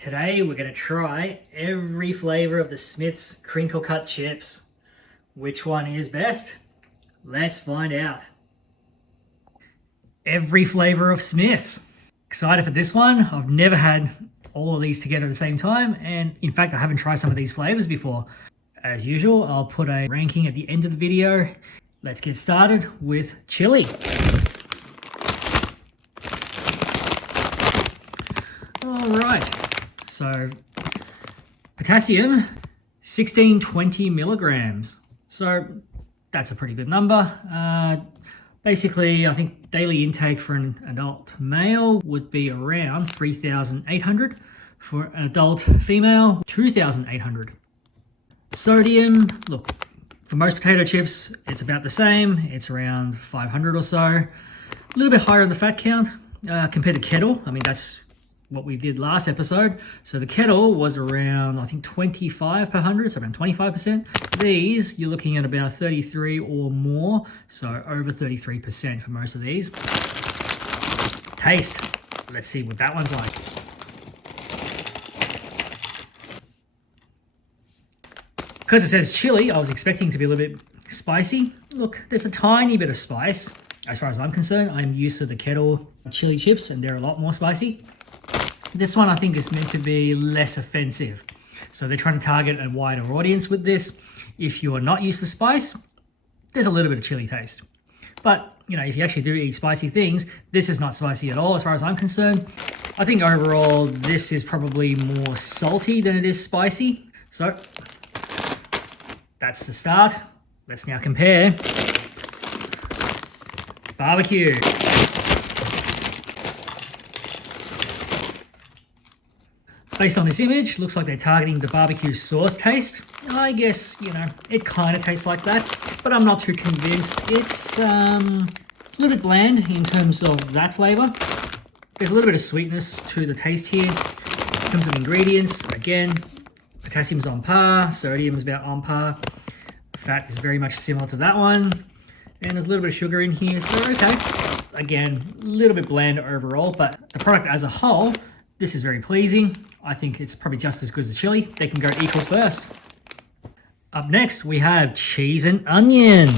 Today we're going to try every flavor of the Smith's crinkle cut chips. Which one is best? Let's find out. Every flavor of Smith's. Excited for this one. I've never had all of these together at the same time, and in fact I haven't tried some of these flavors before. As usual, I'll put a ranking at the end of the video. Let's get started with chili. Alright, so potassium 1620 milligrams. So that's a pretty good number. Basically, I think daily intake for an adult male would be around 3,800. For an adult female, 2,800. Sodium, look, for most potato chips, it's about the same. It's around 500 or so. A little bit higher on the fat count compared to kettle. I mean, that's what we did last episode. So the kettle was around, I think, 25 per 100, so around 25%. These, you're looking at about 33 or more, so over 33% for most of these. Taste. Let's see what that one's like. Because it says chili, I was expecting to be a little bit spicy. Look, there's a tiny bit of spice. As far as I'm concerned, I'm used to the kettle chili chips, and they're a lot more spicy. This one I think is meant to be less offensive. So they're trying to target a wider audience with this. If you're not used to spice, there's a little bit of chili taste. But, you know, if you actually do eat spicy things, this is not spicy at all as far as I'm concerned. I think overall this is probably more salty than it is spicy. So that's the start. Let's now compare. Barbecue. Based on this image, looks like they're targeting the barbecue sauce taste. I guess, you know, it kind of tastes like that, but I'm not too convinced. It's a little bit bland in terms of that flavor. There's a little bit of sweetness to the taste here. In terms of ingredients, again, potassium's on par, sodium's about on par. Fat is very much similar to that one. And there's a little bit of sugar in here, so okay. Again, a little bit bland overall, but the product as a whole, this is very pleasing. I think it's probably just as good as the chili. They can go equal first. Up next, we have cheese and onion.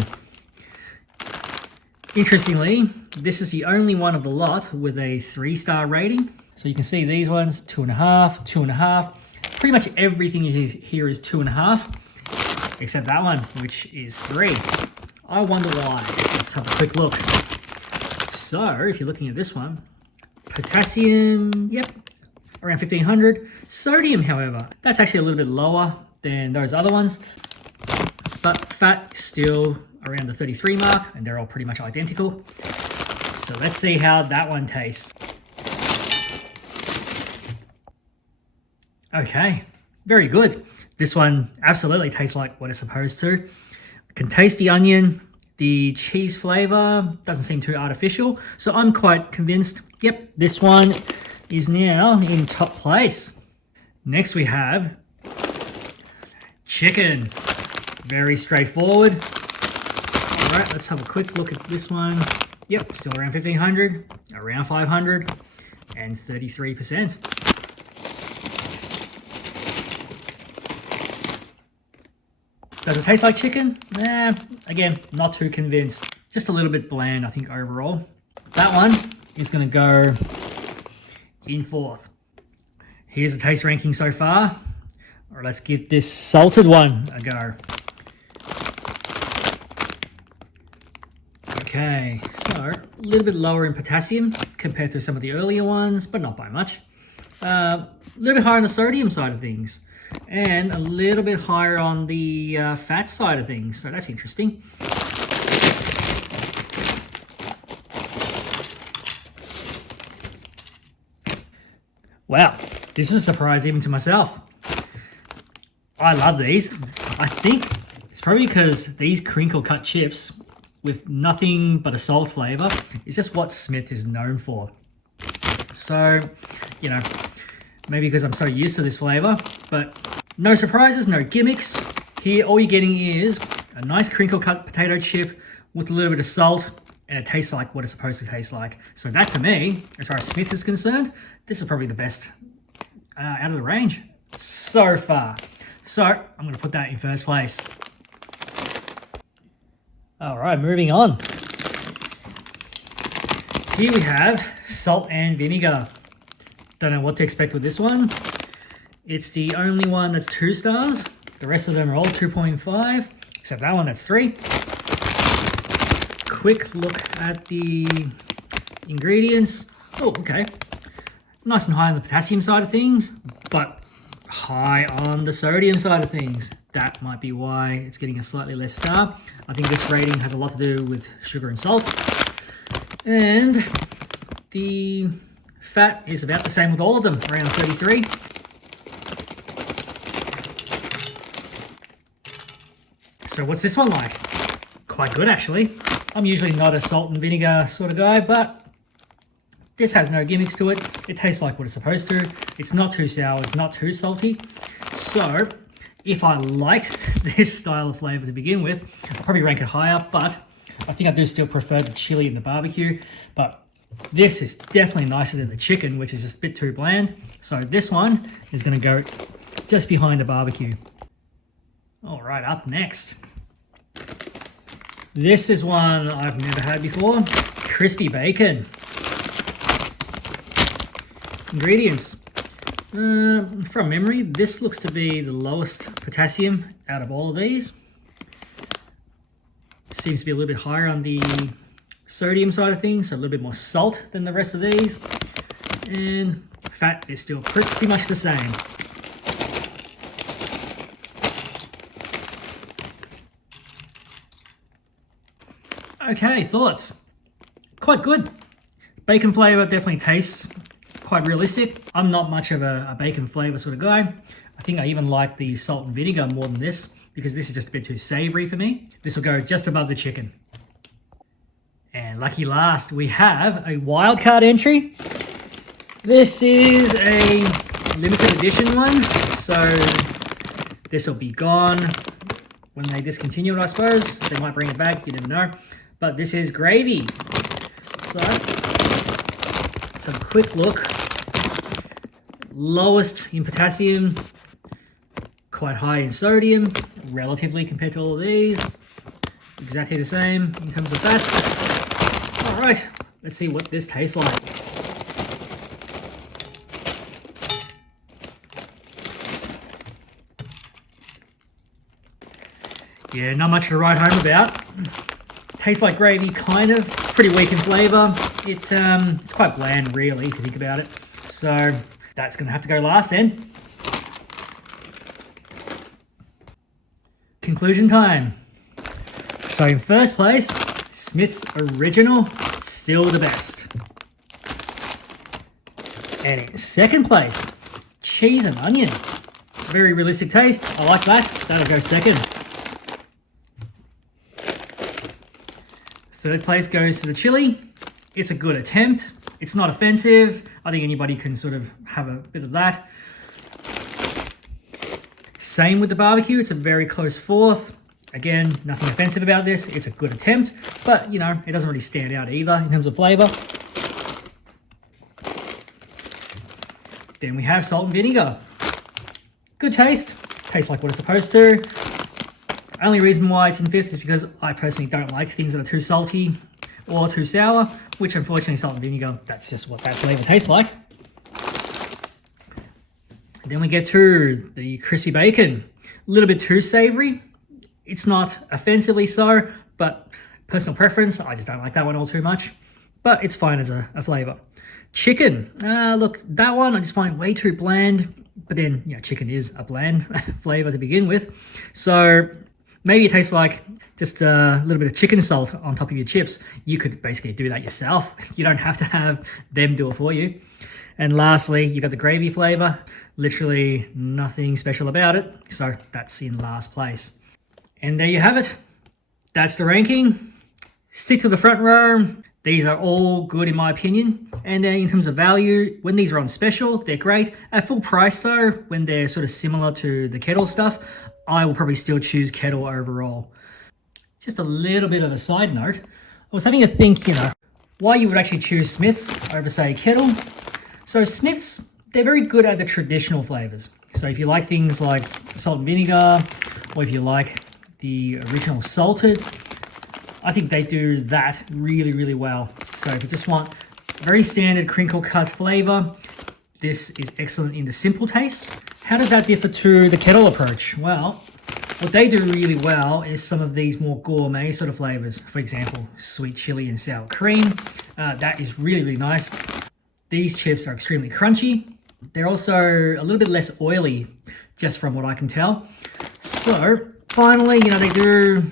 Interestingly, this is the only one of the lot with a 3-star rating. So you can see these ones, 2.5, 2.5. Pretty much everything here is 2.5, except that one, which is 3. I wonder why. Let's have a quick look. So if you're looking at this one, potassium, yep, around 1,500. Sodium, however, that's actually a little bit lower than those other ones, but fat still around the 33 mark, and they're all pretty much identical. So let's see how that one tastes. Okay, very good. This one absolutely tastes like what it's supposed to. I can taste the onion. The cheese flavor doesn't seem too artificial, so I'm quite convinced. Yep, this one is now in top place. Next we have chicken. Very straightforward. All right, let's have a quick look at this one. Yep, still around 1,500, around 500, and 33%. Does it taste like chicken? Nah, again, not too convinced. Just a little bit bland, I think, overall. That one is gonna go in fourth. Here's the taste ranking so far. All right, let's give this salted one a go. Okay, so a little bit lower in potassium compared to some of the earlier ones, but not by much. A little bit higher on the sodium side of things, and a little bit higher on the fat side of things, so that's interesting. Wow, this is a surprise even to myself. I love these. I think it's probably because these crinkle cut chips with nothing but a salt flavor is just what Smith is known for. So, you know, maybe because I'm so used to this flavor, but no surprises, no gimmicks. Here, all you're getting is a nice crinkle cut potato chip with a little bit of salt, and it tastes like what it's supposed to taste like. So that, to me, as far as Smith is concerned, this is probably the best out of the range so far. So I'm going to put that in first place. All right, moving on. Here we have salt and vinegar. Don't know what to expect with this one. It's the only one that's 2 stars. The rest of them are all 2.5, except that one that's 3. Quick look at the ingredients. Oh, okay. Nice and high on the potassium side of things, but high on the sodium side of things. That might be why it's getting a slightly less star. I think this rating has a lot to do with sugar and salt. And the fat is about the same with all of them, around 33. So what's this one like? Quite good, actually. I'm usually not a salt and vinegar sort of guy, but this has no gimmicks to it. It tastes like what it's supposed to. It's not too sour, it's not too salty. So if I liked this style of flavor to begin with, I'd probably rank it higher, but I think I do still prefer the chili and the barbecue. But this is definitely nicer than the chicken, which is just a bit too bland. So this one is gonna go just behind the barbecue. All right, up next. This is one I've never had before. Crispy bacon. Ingredients. From memory, this looks to be the lowest potassium out of all of these. Seems to be a little bit higher on the sodium side of things, so a little bit more salt than the rest of these. And fat is still pretty much the same. Okay, thoughts. Quite good. Bacon flavor definitely tastes quite realistic. I'm not much of a bacon flavor sort of guy. I think I even like the salt and vinegar more than this because this is just a bit too savory for me. This will go just above the chicken. And lucky last, we have a wildcard entry. This is a limited edition one, so this will be gone when they discontinue it, I suppose. They might bring it back, you never know. But this is gravy. So let's have a quick look. Lowest in potassium, quite high in sodium, relatively compared to all of these. Exactly the same in terms of fat. All right, let's see what this tastes like. Yeah, not much to write home about. Tastes like gravy, kind of. Pretty weak in flavour. It's quite bland, really, if you think about it. So that's going to have to go last then. Conclusion time. So in first place, Smith's Original, still the best. And in second place, Cheese and Onion. Very realistic taste. I like that. That'll go second. Third place goes to the chili. It's a good attempt. It's not offensive. I think anybody can sort of have a bit of that. Same with the barbecue. It's a very close fourth. Again, nothing offensive about this. It's a good attempt, but you know, it doesn't really stand out either in terms of flavor. Then we have salt and vinegar. Good taste. Tastes like what it's supposed to. Only reason why it's in fifth is because I personally don't like things that are too salty or too sour, which unfortunately salt and vinegar, that's just what that flavor tastes like. Then we get to the crispy bacon. A little bit too savory. It's not offensively so, but personal preference, I just don't like that one all too much. But it's fine as a flavor. Chicken. Look, that one I just find way too bland. But then, you know, chicken is a bland flavor to begin with. So maybe it tastes like just a little bit of chicken salt on top of your chips. You could basically do that yourself. You don't have to have them do it for you. And lastly, you got the gravy flavor. Literally nothing special about it. So that's in last place. And there you have it. That's the ranking. Stick to the front row. These are all good in my opinion. And then in terms of value, when these are on special, they're great. At full price though, when they're sort of similar to the Kettle stuff, I will probably still choose Kettle overall. Just a little bit of a side note. I was having a think, you know, why you would actually choose Smith's over say Kettle. So Smith's, they're very good at the traditional flavors. So if you like things like salt and vinegar, or if you like the original salted, I think they do that really, really well. So if you just want very standard crinkle cut flavor, this is excellent in the simple taste. How does that differ to the kettle approach? Well, what they do really well is some of these more gourmet sort of flavors. For example, sweet chili and sour cream. That is really, really nice. These chips are extremely crunchy. They're also a little bit less oily, just from what I can tell. So finally, they do,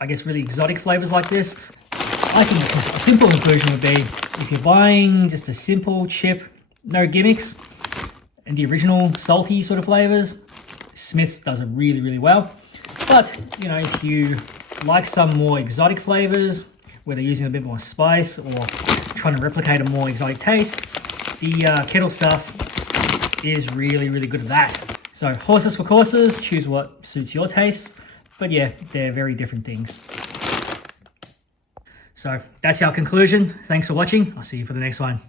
I guess, really exotic flavors like this. I think a simple conclusion would be, if you're buying just a simple chip, no gimmicks, and the original salty sort of flavors, Smith's does it really, really well. But, if you like some more exotic flavors, where they're using a bit more spice or trying to replicate a more exotic taste, the kettle stuff is really, really good at that. So horses for courses, choose what suits your taste. But yeah, they're very different things. So that's our conclusion. Thanks for watching. I'll see you for the next one.